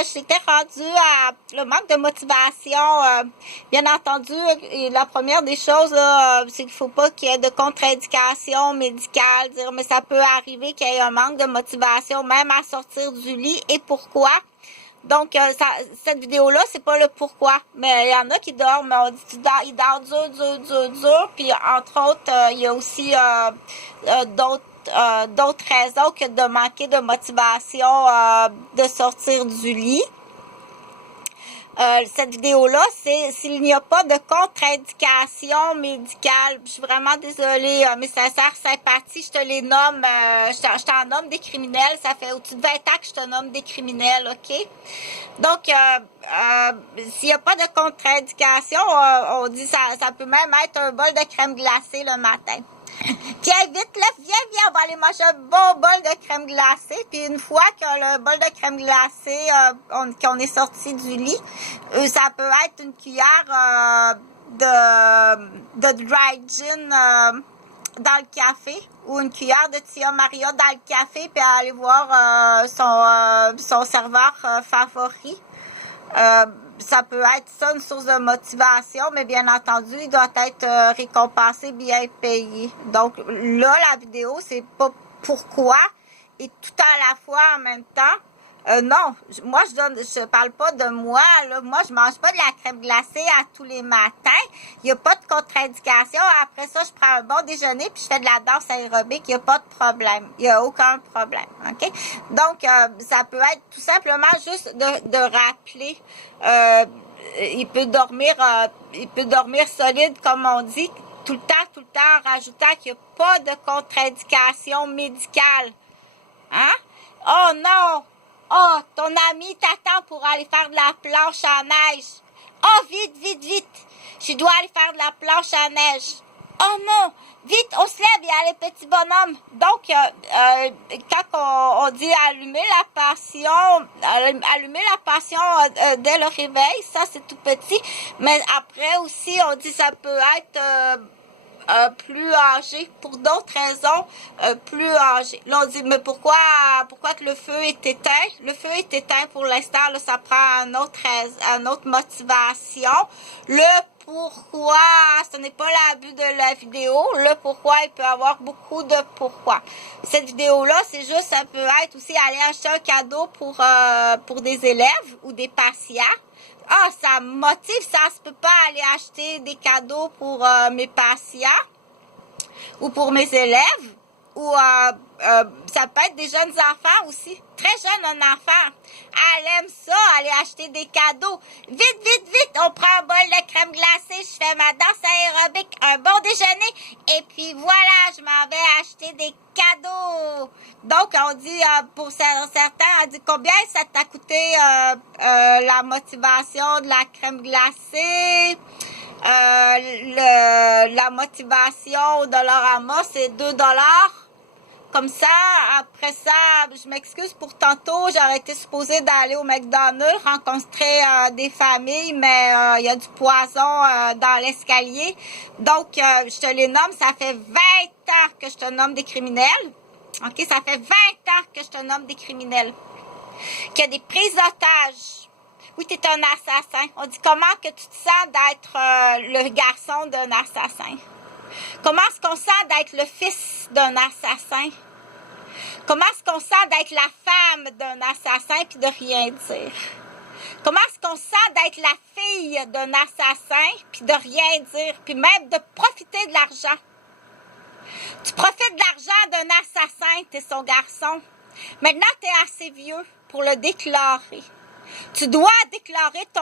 que j'étais rendue à le manque de motivation. Bien entendu, la première des choses, c'est qu'il faut pas qu'il y ait de contre-indication médicale. Mais ça peut arriver qu'il y ait un manque de motivation, même à sortir du lit. Et pourquoi? Donc, cette vidéo-là, c'est pas le pourquoi. Mais il y en a qui dorment, on dit ils dorment dur. Puis, entre autres, il y a aussi d'autres raisons que de manquer de motivation de sortir du lit. Cette vidéo-là, c'est s'il n'y a pas de contre-indication médicale. Je suis vraiment désolée, mes sincères sympathies, je te les nomme, je t'en nomme des criminels. Ça fait au-dessus de 20 ans que je te nomme des criminels, OK? Donc, s'il n'y a pas de contre-indication, on dit ça peut même être un bol de crème glacée le matin. Viens vite, là, viens, on va aller manger un bon bol de crème glacée. Puis une fois que le bol de crème glacée, qu'on est sorti du lit, ça peut être une cuillère de dry gin dans le café ou une cuillère de Tia Maria dans le café, puis aller voir son serveur favori. Ça peut être ça une source de motivation, mais bien entendu, il doit être récompensé, bien payé. Donc là, la vidéo, c'est pas pourquoi et tout à la fois en même temps. Non, moi je parle pas de moi, là. Moi, je mange pas de la crème glacée à tous les matins. Il n'y a pas de contre-indication. Après ça, je prends un bon déjeuner puis je fais de la danse aérobique. Il n'y a pas de problème. Il n'y a aucun problème. OK? Donc, ça peut être tout simplement juste de rappeler. Il peut dormir solide, comme on dit, tout le temps, en rajoutant qu'il n'y a pas de contre-indication médicale. Hein? Oh non! Oh, ton ami t'attend pour aller faire de la planche à neige. Oh, vite. Je dois aller faire de la planche à neige. Oh non, vite, on se lève, il y a les petits bonhommes. Donc, quand on dit allumer la passion dès le réveil, ça c'est tout petit. Mais après aussi, on dit ça peut être plus âgé, pour d'autres raisons, plus âgé. Là, on dit, mais pourquoi que le feu est éteint? Le feu est éteint pour l'instant, là, ça prend une autre motivation. Le pourquoi, ce n'est pas le but de la vidéo. Le pourquoi, il peut y avoir beaucoup de pourquoi. Cette vidéo-là, c'est juste, ça peut être aussi aller acheter un cadeau pour des élèves ou des patients. Ah, ça me motive, ça se peut pas aller acheter des cadeaux pour mes patients ou pour mes élèves, ou ça peut être des jeunes enfants aussi, très jeune un enfant. Elle aime ça, aller acheter des cadeaux. Vite, on prend un bol de crème glacée, je fais ma danse aérobique, un bon déjeuner, et puis voilà, je m'en vais acheter des cadeaux. Donc, on dit, pour certains, on dit combien ça t'a coûté la motivation de la crème glacée. La motivation au Dollarama, c'est 2 $. Comme ça, après ça, je m'excuse pour tantôt, j'aurais été supposée d'aller au McDonald's, rencontrer des familles, mais il y a du poison dans l'escalier. Donc, je te les nomme, ça fait 20 ans que je te nomme des criminels. OK, ça fait 20 ans que je te nomme des criminels. Qu'il y a des prises d'otages. Oui, tu es un assassin. On dit comment que tu te sens d'être le garçon d'un assassin? Comment est-ce qu'on sent d'être le fils d'un assassin? Comment est-ce qu'on sent d'être la femme d'un assassin puis de rien dire? Comment est-ce qu'on sent d'être la fille d'un assassin puis de rien dire, puis même de profiter de l'argent? Tu profites de l'argent d'un assassin, t'es son garçon. Maintenant, t'es assez vieux pour le déclarer. Tu dois déclarer ton